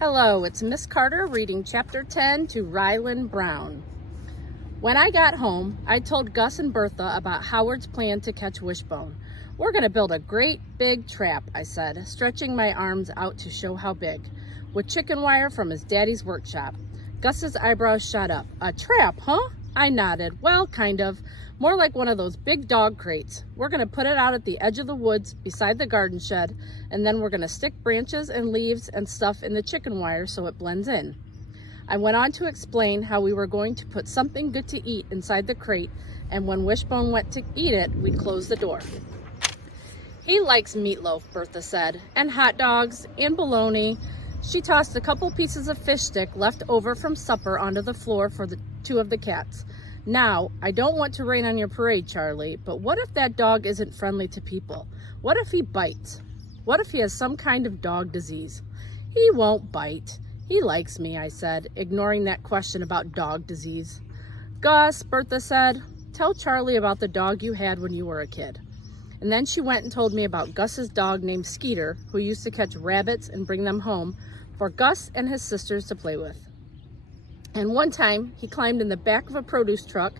Hello, it's Miss Carter reading Chapter 10 to Rylan Brown. When I got home, I told Gus and Bertha about Howard's plan to catch Wishbone. We're going to build a great big trap, I said, stretching my arms out to show how big, with chicken wire from his daddy's workshop. Gus's eyebrows shot up. A trap, huh? I nodded. Well, kind of. More like one of those big dog crates. We're going to put it out at the edge of the woods beside the garden shed, and then we're going to stick branches and leaves and stuff in the chicken wire so it blends in. I went on to explain how we were going to put something good to eat inside the crate, and when Wishbone went to eat it, we'd close the door. He likes meatloaf, Bertha said, and hot dogs, and bologna. She tossed a couple pieces of fish stick left over from supper onto the floor for the two of the cats. Now, I don't want to rain on your parade, Charlie, but what if that dog isn't friendly to people? What if he bites? What if he has some kind of dog disease? He won't bite. He likes me, I said, ignoring that question about dog disease. Gus, Bertha said, tell Charlie about the dog you had when you were a kid. And then she went and told me about Gus's dog named Skeeter, who used to catch rabbits and bring them home for Gus and his sisters to play with. And one time, he climbed in the back of a produce truck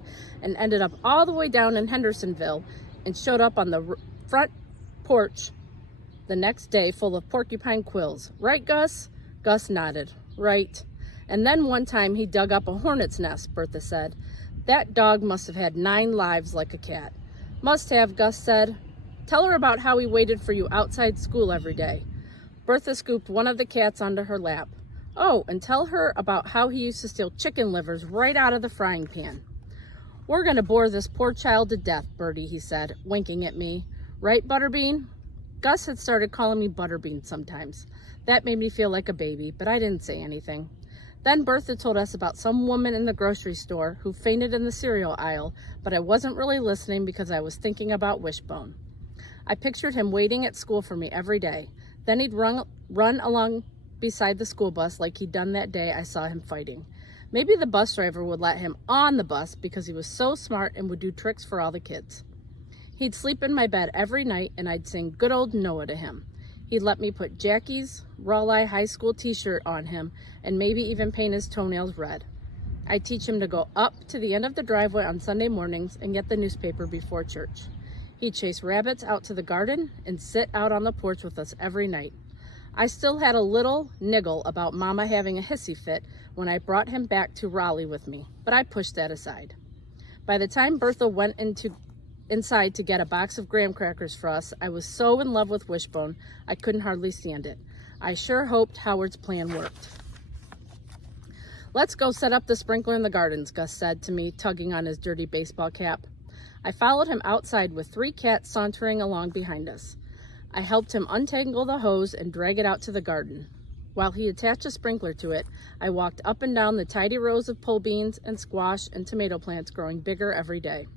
and ended up all the way down in Hendersonville and showed up on the front porch the next day full of porcupine quills. Right, Gus? Gus nodded. Right. And then one time he dug up a hornet's nest, Bertha said. That dog must have had 9 lives like a cat. Must have, Gus said. Tell her about how he waited for you outside school every day. Bertha scooped one of the cats onto her lap. Oh, and tell her about how he used to steal chicken livers right out of the frying pan. We're going to bore this poor child to death, Bertie, he said, winking at me. Right, Butterbean? Gus had started calling me Butterbean sometimes. That made me feel like a baby, but I didn't say anything. Then Bertha told us about some woman in the grocery store who fainted in the cereal aisle, but I wasn't really listening because I was thinking about Wishbone. I pictured him waiting at school for me every day. Then he'd run along beside the school bus like he'd done that day I saw him fighting. Maybe the bus driver would let him on the bus because he was so smart and would do tricks for all the kids. He'd sleep in my bed every night and I'd sing Good Old Noah to him. He'd let me put Jackie's Raleigh High School t-shirt on him and maybe even paint his toenails red. I'd teach him to go up to the end of the driveway on Sunday mornings and get the newspaper before church. He'd chase rabbits out to the garden and sit out on the porch with us every night. I still had a little niggle about Mama having a hissy fit when I brought him back to Raleigh with me, but I pushed that aside. By the time Bertha went inside to get a box of graham crackers for us, I was so in love with Wishbone, I couldn't hardly stand it. I sure hoped Howard's plan worked. Let's go set up the sprinkler in the gardens, Gus said to me, tugging on his dirty baseball cap. I followed him outside with 3 cats sauntering along behind us. I helped him untangle the hose and drag it out to the garden. While he attached a sprinkler to it, I walked up and down the tidy rows of pole beans and squash and tomato plants growing bigger every day.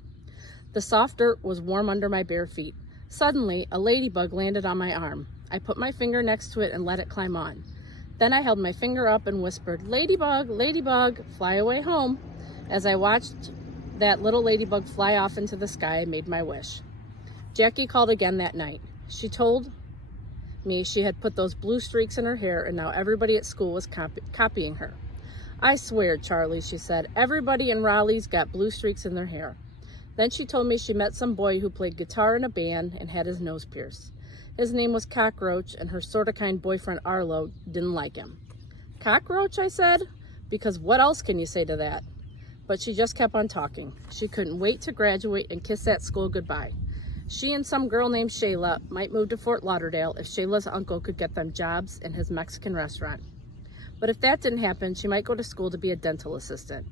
The soft dirt was warm under my bare feet. Suddenly, a ladybug landed on my arm. I put my finger next to it and let it climb on. Then I held my finger up and whispered, Ladybug, ladybug, fly away home. As I watched that little ladybug fly off into the sky, I made my wish. Jackie called again that night. She told me she had put those blue streaks in her hair and now everybody at school was copying her. I swear, Charlie, she said, everybody in Raleigh's got blue streaks in their hair. Then she told me she met some boy who played guitar in a band and had his nose pierced. His name was Cockroach, and her sorta-kind boyfriend Arlo didn't like him. Cockroach, I said, because what else can you say to that? But she just kept on talking. She couldn't wait to graduate and kiss that school goodbye. She and some girl named Shayla might move to Fort Lauderdale if Shayla's uncle could get them jobs in his Mexican restaurant. But if that didn't happen, she might go to school to be a dental assistant.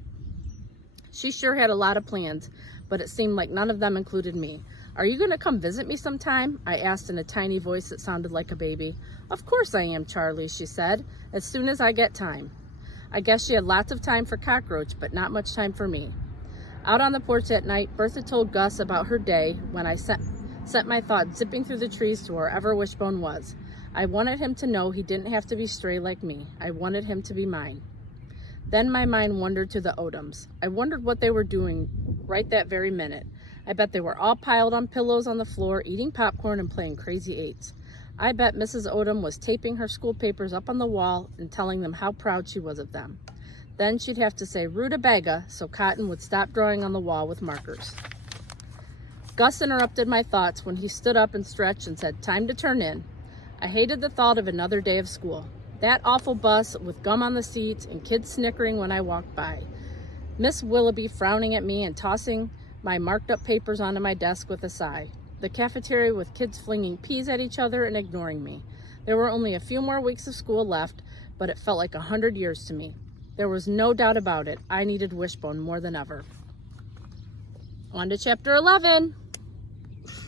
She sure had a lot of plans, but it seemed like none of them included me. Are you going to come visit me sometime? I asked in a tiny voice that sounded like a baby. Of course I am, Charlie, she said, as soon as I get time. I guess she had lots of time for Cockroach, but not much time for me. Out on the porch at night, Bertha told Gus about her day when I sent my thoughts zipping through the trees to wherever Wishbone was. I wanted him to know he didn't have to be stray like me. I wanted him to be mine. Then my mind wandered to the Odoms. I wondered what they were doing right that very minute. I bet they were all piled on pillows on the floor, eating popcorn and playing crazy eights. I bet Mrs. Odom was taping her school papers up on the wall and telling them how proud she was of them. Then she'd have to say rutabaga so Cotton would stop drawing on the wall with markers. Gus interrupted my thoughts when he stood up and stretched and said, "Time to turn in." I hated the thought of another day of school. That awful bus with gum on the seats and kids snickering when I walked by. Miss Willoughby frowning at me and tossing my marked up papers onto my desk with a sigh. The cafeteria with kids flinging peas at each other and ignoring me. There were only a few more weeks of school left, but it felt like 100 years to me. There was no doubt about it. I needed Wishbone more than ever. On to chapter 11.